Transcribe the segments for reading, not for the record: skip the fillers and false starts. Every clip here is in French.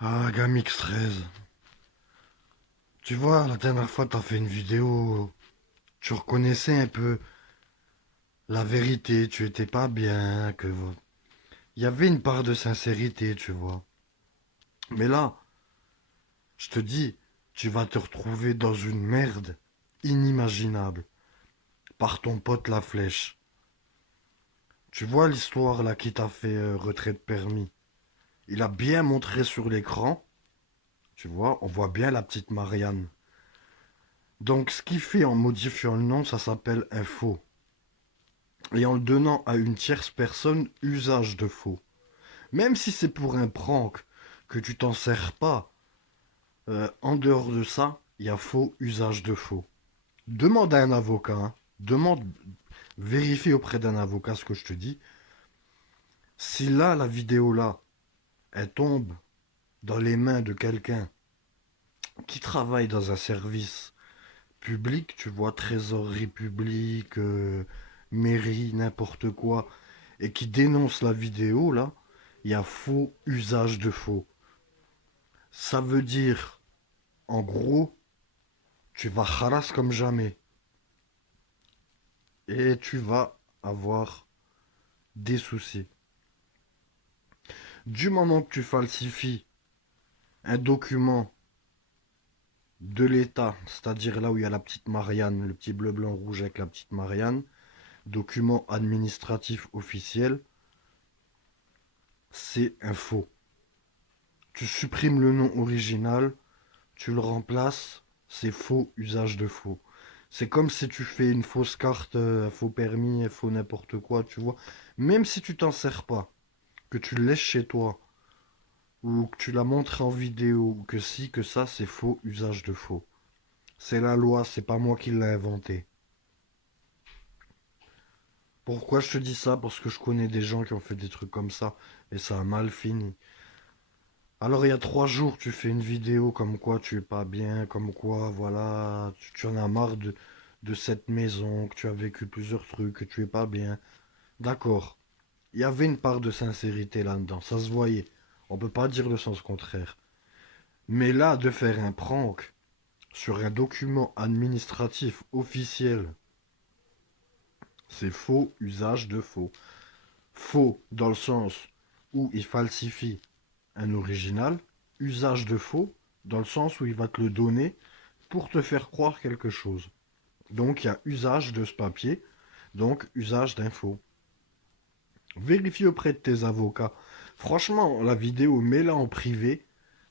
Ah, Gamix 13. Tu vois, la dernière fois, t'as fait une vidéo. Tu reconnaissais un peu la vérité. Tu étais pas bien. Il y avait une part de sincérité, tu vois. Mais là, je te dis, tu vas te retrouver dans une merde inimaginable par ton pote la flèche. Tu vois l'histoire là qui t'a fait retrait de permis. Il a bien montré sur l'écran. Tu vois, on voit bien la petite Marianne. Donc, ce qu'il fait en modifiant le nom, ça s'appelle un faux. Et en le donnant à une tierce personne, usage de faux. Même si c'est pour un prank, que tu t'en sers pas, en dehors de ça, il y a faux usage de faux. Demande à un avocat, hein. Demande, vérifie auprès d'un avocat ce que je te dis. Si là, la vidéo là, elle tombe dans les mains de quelqu'un qui travaille dans un service public, tu vois, trésorerie publique, mairie, n'importe quoi, et qui dénonce la vidéo, là, il y a faux usage de faux. Ça veut dire, en gros, tu vas harass comme jamais. Et tu vas avoir des soucis. Du moment que tu falsifies un document de l'État, c'est-à-dire là où il y a la petite Marianne, le petit bleu, blanc, rouge avec la petite Marianne, document administratif officiel, c'est un faux. Tu supprimes le nom original, tu le remplaces, c'est faux usage de faux. C'est comme si tu fais une fausse carte, un faux permis, un faux n'importe quoi, tu vois. Même si tu t'en sers pas, que tu le laisses chez toi, ou que tu la montres en vidéo, ou que si, que ça, c'est faux usage de faux. C'est la loi, c'est pas moi qui l'ai inventé. Pourquoi je te dis ça? Parce que je connais des gens qui ont fait des trucs comme ça, et ça a mal fini. Alors il y a 3 jours, tu fais une vidéo comme quoi tu es pas bien, comme quoi, voilà, tu en as marre de cette maison, que tu as vécu plusieurs trucs, que tu es pas bien. D'accord. Il y avait une part de sincérité là-dedans, ça se voyait. On peut pas dire le sens contraire. Mais là, de faire un prank sur un document administratif officiel, c'est faux usage de faux. Faux dans le sens où il falsifie un original, usage de faux dans le sens où il va te le donner pour te faire croire quelque chose. Donc il y a usage de ce papier, donc usage d'infos. Vérifie auprès de tes avocats. Franchement, la vidéo, mets-la en privé,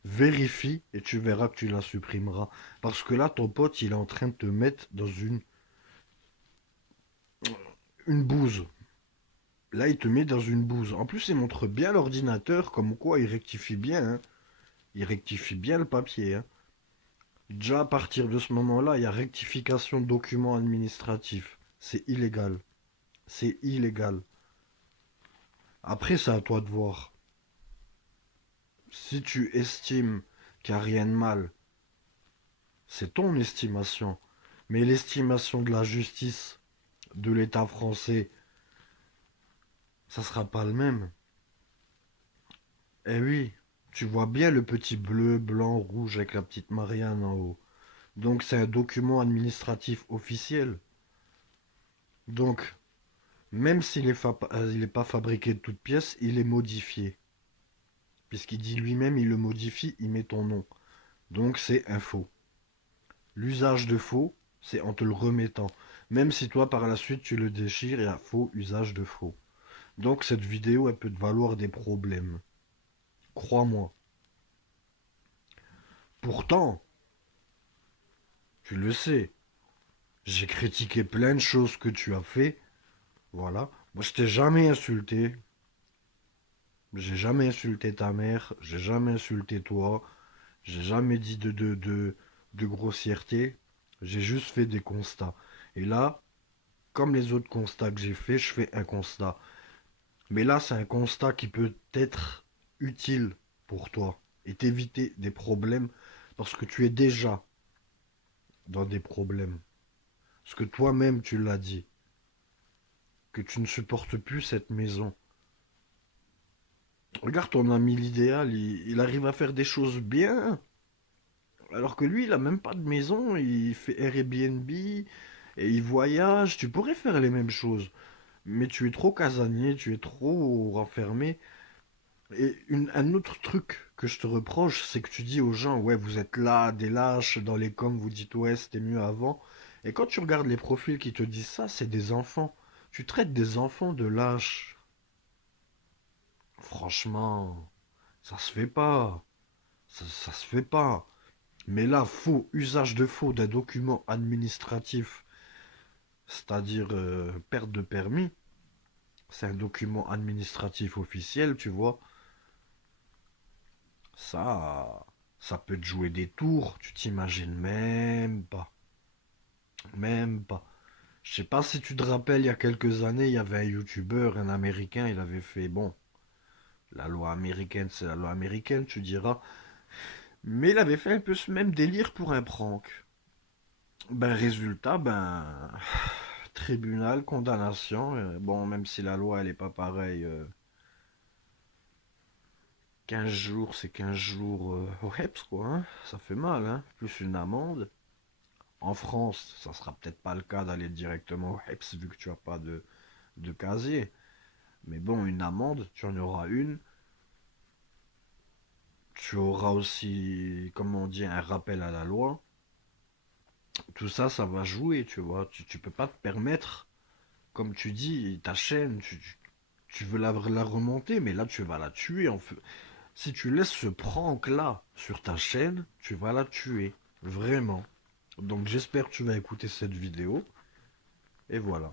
vérifie et tu verras que tu la supprimeras. Parce que là, ton pote, il est en train de te mettre dans une bouse. Là, il te met dans une bouse. En plus, il montre bien l'ordinateur, comme quoi il rectifie bien, hein. Il rectifie bien le papier, hein. Déjà, à partir de ce moment-là, il y a rectification de documents administratifs. C'est illégal. C'est illégal. Après, c'est à toi de voir. Si tu estimes qu'il n'y a rien de mal, c'est ton estimation. Mais l'estimation de la justice de l'État français, ça sera pas le même. Eh oui, tu vois bien le petit bleu, blanc, rouge avec la petite Marianne en haut. Donc c'est un document administratif officiel. Donc, même s'il n'est pas fabriqué de toutes pièces, il est modifié. Puisqu'il dit lui-même, il le modifie, il met ton nom. Donc c'est un faux. L'usage de faux, c'est en te le remettant. Même si toi, par la suite, tu le déchires, il y a faux usage de faux. Donc cette vidéo, elle peut te valoir des problèmes. Crois-moi. Pourtant, tu le sais, j'ai critiqué plein de choses que tu as fait. Voilà. Moi, je t'ai jamais insulté. J'ai jamais insulté ta mère. J'ai jamais insulté toi. J'ai jamais dit de grossièreté. J'ai juste fait des constats. Et là, comme les autres constats que j'ai fait, je fais un constat. Mais là, c'est un constat qui peut être utile pour toi et t'éviter des problèmes parce que tu es déjà dans des problèmes. Parce que toi-même, tu l'as dit, que tu ne supportes plus cette maison. Regarde ton ami l'idéal, il arrive à faire des choses bien. Alors que lui, il a même pas de maison, il fait Airbnb et il voyage. Tu pourrais faire les mêmes choses. Mais tu es trop casanier, tu es trop renfermé. Et un autre truc que je te reproche, c'est que tu dis aux gens, ouais, vous êtes là, des lâches, dans les coms, vous dites, ouais, c'était mieux avant. Et quand tu regardes les profils qui te disent ça, c'est des enfants. Tu traites des enfants de lâches. Franchement, ça se fait pas. Ça se fait pas. Mais là, faux, usage de faux d'un document administratif, c'est-à-dire perte de permis, c'est un document administratif officiel, tu vois. Ça, ça peut te jouer des tours, tu t'imagines même pas. Même pas. Je sais pas si tu te rappelles, il y a quelques années, il y avait un youtubeur, un américain, il avait fait, bon, la loi américaine, c'est la loi américaine, tu diras. Mais il avait fait un peu ce même délire pour un prank. Ben, résultat, ben, tribunal, condamnation. Bon, même si la loi, elle est pas pareille. 15 jours, c'est 15 jours au HEPS, quoi. Hein. Ça fait mal, hein. Plus une amende. En France, ça sera peut-être pas le cas d'aller directement au HEPS vu que tu as pas de casier. Mais bon, une amende, tu en auras une. Tu auras aussi, comme on dit, un rappel à la loi. Tout ça, ça va jouer, tu vois. Tu peux pas te permettre, comme tu dis, ta chaîne, tu veux la remonter, mais là, tu vas la tuer. Si tu laisses ce prank-là sur ta chaîne, tu vas la tuer. Vraiment. Donc, j'espère que tu vas écouter cette vidéo. Et voilà.